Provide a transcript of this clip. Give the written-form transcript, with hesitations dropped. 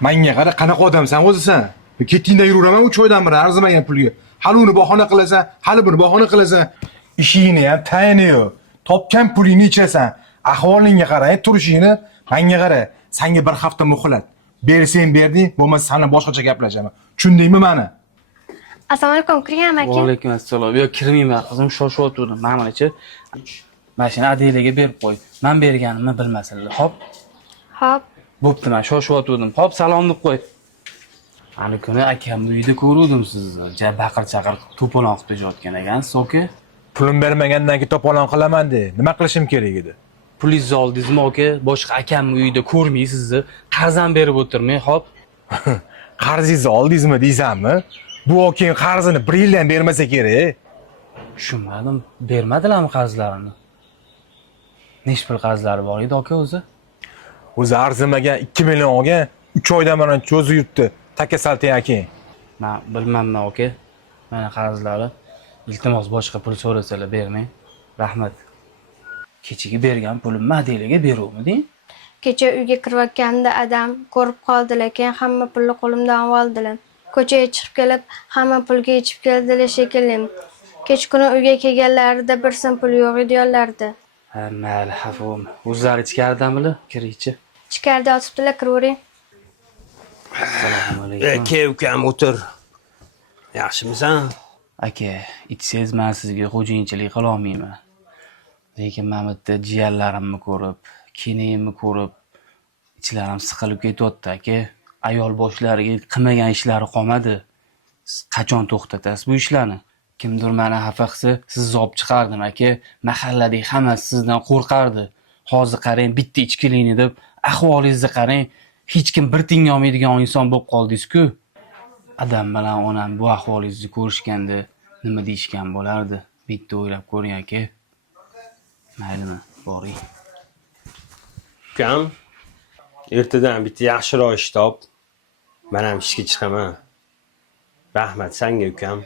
Menga qara, qanaqa odamsan o'zisan? Ketdingda yuraveraman 3 oydan beri arzimagan pulga. Hali uni bahona qilasan, hali buni bahona qilasan. Ishingni ham tayini yo'q. Topgan pulingni ichasan. Ahvolingga qarang, turishingni. Menga qara, senga bir hafta muhlat. Bersang berding, bo'lmasa sana boshqacha gaplashaman. Tushundingmi meni? Assalomu alaykum, kiryapman aka. Va alaykum assalom. Yo'q, kirmayman qizim, shoshyaptim. Mana-chi. Mashina Adilaga berib qo'y. Men berganimni bilmasinlar. Xo'p. Xo'p. Bo'pti, men shoshyaptim. Xo'p, salom deb qo'y. Ana kuni akam uyda ko'ruvdim sizni. Baqir-chaqir to'polon qilib yotgan ekansiz, aka. Pulim bermagandan keyin to'polon qilaman de. Nima qilishim kerak edi? Pulingizni oldingizmi, aka? Boshqa akamni uyida ko'rmaysiz-sizni. Qarzam berib o'tirmay, xo'p. Qarzingizni oldingizmi deysanmi? Bu okeyin qarzini 1 yildan bermasa kerak. Tushunmadim. Bermadilarmi qarzlarini? Nech pul qarzlari bor edi aka o'zi? O'zi arzimagan 2 million olgan, 3 oydan mana cho'zi yurtdi. Taka saltang aka. Men bilmayman aka. Mana qarzlari. Iltimos boshqa pul so'rasalar bermang. Rahmat. Kechiga bergan pulimni Adilaga beruvmiding? Kecha uyga kirayotganimda adam ko'rib qoldilar, keyin hamma pulni qo'limdan oldilar. Ko'chaga chiqib kelib, hamma pulga yechib keldilar shekilli. Kechqurun uyga kelganlarida bir so'm pul yo'q edi yonlarida. Ha, mayli, xafam. O'zlari ichkaridamilar? Kirikchi. Ichkarida yotibdilar, kiravering. Assalomu alaykum. Aka, ukam o'tir. Yaxshimisan? Aka, ichsangiz men sizga xo'jayinchilik qila olmayman. Lekin men bitta jiyanlarimni ko'rib, kinimni ko'rib, ichlarim siqilib ketyapti, aka. Ayol boshlariga qilmagan ishlari qolmadi. Siz qachon to'xtatasiz bu ishlarni? Kimdir meni xafa qilsa, sizni olib chiqardim, aka. Mahalladagi hammasi sizdan qo'rqardi. Hozir qarang, bitta ichkilikni deb ahvolingizni qarang. Hech kim bir tinga olmaydigan inson bo'lib qoldingiz-ku. Adam bilan onam bu ahvolingizni ko'rishganda nima deyishgan bo'lardi? Bitta o'ylab ko'ring, aka. Maylimi, boring. Ukam, ertadan bitta yaxshiroq ish top. Men ham ishga chiqaman. Rahmat senga ukam.